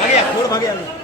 भाग्या भाग्या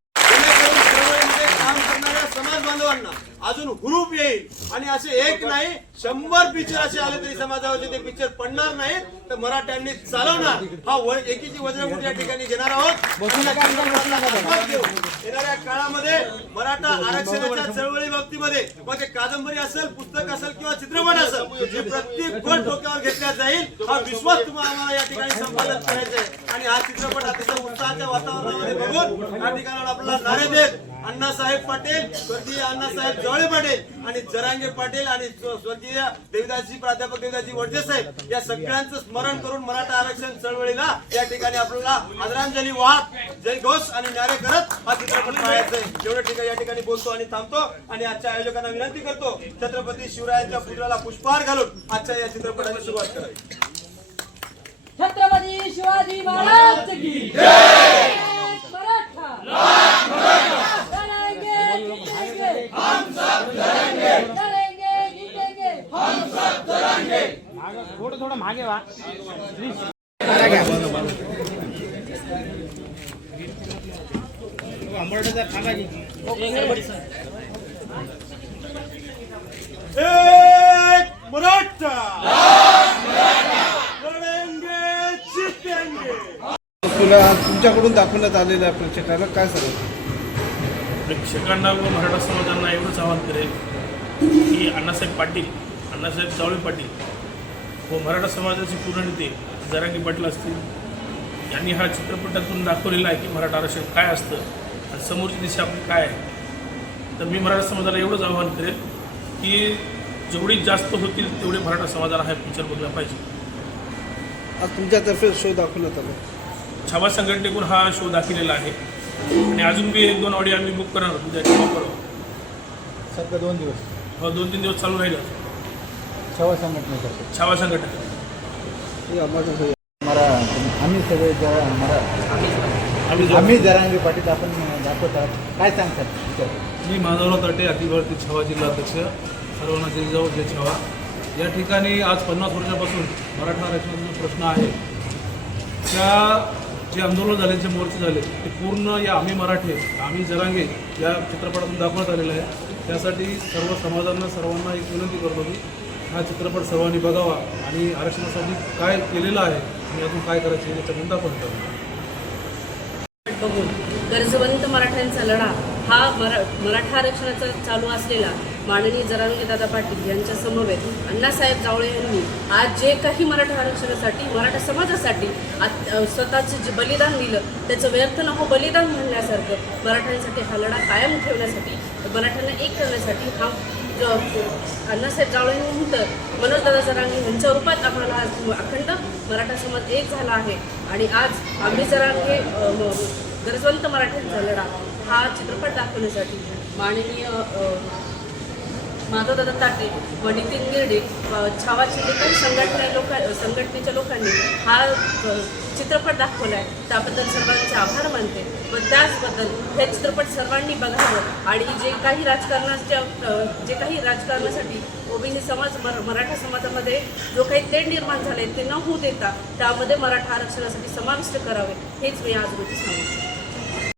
समाज अजून हुरूप येईल. आणि असे एक नाही शंभर पिक्चर असे आले तरी समाजावरचे ते पिक्चर पडणार नाहीत तर मराठ्यांनी चालवणार. हा एकीची वज्रमूठ या ठिकाणी घेणार आहोत. येणाऱ्या काळामध्ये मराठा आरक्षणाच्या चळवळी बाबतीमध्ये मग ते कादंबरी असेल पुस्तक असेल किंवा चित्रपट असेल जे प्रत्येक गोष्ट डोक्यावर घेतल्या जाईल हा विश्वास तुम्हाला आम्हाला या ठिकाणी संपादन करायचा आहे. आणि हा चित्रपट अतिशय उत्साहाच्या वातावरणामध्ये बघून या ठिकाणावर आपल्याला नारे देत अण्णासाहेब पाटील स्वर्गीय अण्णासाहेब जवळे पाटील आणि जरांगे पाटील आणि स्वर्गीय देवदासजी प्राध्यापक देवदासजी वडजे साहेब या सगळ्यांचं स्मरण करून मराठा आरक्षण चळवळीला या ठिकाणी आपल्याला आदरांजली वाहत. जय घोष आणि नारे करत हा चित्रपट पाहायचा आहे. एवढ्या ठिकाणी या ठिकाणी बोलतो आणि थांबतो आणि आजच्या आयोजकांना विनंती करतो छत्रपती शिवरायांच्या पुतळ्याला पुष्पहार घालून आजच्या या चित्रपटाची सुरुवात करावी छत्रपती शिवाजी महाराज की थोडं थोडं मागे वा. एक मराठा. लढेंगे जीतेंगे तुला तुमच्याकडून दाखवण्यात आलेल्या प्रेक्षकाला काय सांगू प्रेक्षकांना व मराठा समाजांना एवढंच आवाहन करेल की अण्णासाहेब पाटील अण्णासाहेब जावळे पाटील व मराठा समाजाचे पूर्ण नेते जरांगी पाटील असतील. यांनी हा चित्रपटातून दाखवलेला आहे की मराठा आरक्षण काय असतं आणि समोरची दिशा आपली काय आहे. तर मी मराठा समाजाला एवढंच आवाहन करेल की जेवढी जास्त होतील तेवढे मराठा समाजाला हा पिक्चर बघला पाहिजे. आज तुमच्यातर्फे शो दाखवण्यात आला. छावा संघटनेकडून हा शो दाखवलेला आहे. आणि अजून बी एक दोन ऑडिओ आम्ही बुक करणार आहोत. उद्या सध्या दोन दिवस. हो, दोन तीन दिवस चालू राहील. छावा संघटनेतर्फे. छावा संघटना. हे आम्हाला सगळं- आम्ही सगळे जरा मला आम्ही आम्ही जरांगे पाटील आपण दाखवतात काय सांगतात? त्याच्यावर? मी माधवराव ताटे अखिल भारतीय छावा जिल्हाध्यक्ष सर्वांना जय जाऊ जय छावा. या ठिकाणी आज पन्नास वर्षापासून मराठा आरक्षणाचा जो प्रश्न आहे त्या जे आंदोलन झाले जे मोर्चे झाले ते पूर्ण या आम्ही मराठे आम्ही जरांगे या चित्रपटातून दाखवण्यात आलेलं आहे. त्यासाठी सर्व समाजांना सर्वांना एक विनंती करतो की हा चित्रपट सर्वांनी बघावा आणि आरक्षणासाठी काय केलेलं आहे आणि अजून काय करायचं आहे याच्यातून पण बघून गरजवंत मराठ्यांचा लढा हा मरा मराठा आरक्षणाचा चालू असलेला माननीय जरांगीदादा पाटील यांच्या समवेत अण्णासाहेब जावळे यांनी आज जे काही मराठा आरक्षणासाठी मराठा समाजासाठी स्वतःचं जे बलिदान दिलं त्याचं व्यर्थ न हो बलिदान म्हणण्यासारखं मराठ्यांसाठी हा लढा कायम ठेवण्यासाठी मराठ्यांना एक करण्यासाठी हा अण्णासाहेब जावळेनंतर मनोजदादा जरांगे यांच्या रूपात आम्हाला आज अखंड मराठा समाज एक झाला आहे. आणि आज आम्ही जरांगे गरजवंत मराठ्यांचा लढा हा चित्रपट दाखवण्यासाठी माननीय माधवदादा ताटे व नितीन गिरडे छावाचे जे काही संघटना लोक संघटनेच्या लोकांनी हा चित्रपट दाखवला आहे त्याबद्दल सर्वांचे आभार मानते. व त्याचबद्दल हे चित्रपट सर्वांनी बघावं आणि जे काही राजकारणाच्या जे काही राजकारणासाठी ओबीसी समाज मर मराठा समाजामध्ये जो काही तेढ निर्माण झाले ते न होऊ देता त्यामध्ये मराठा आरक्षणासाठी समाविष्ट करावे हेच मी आज रोजी सांगतो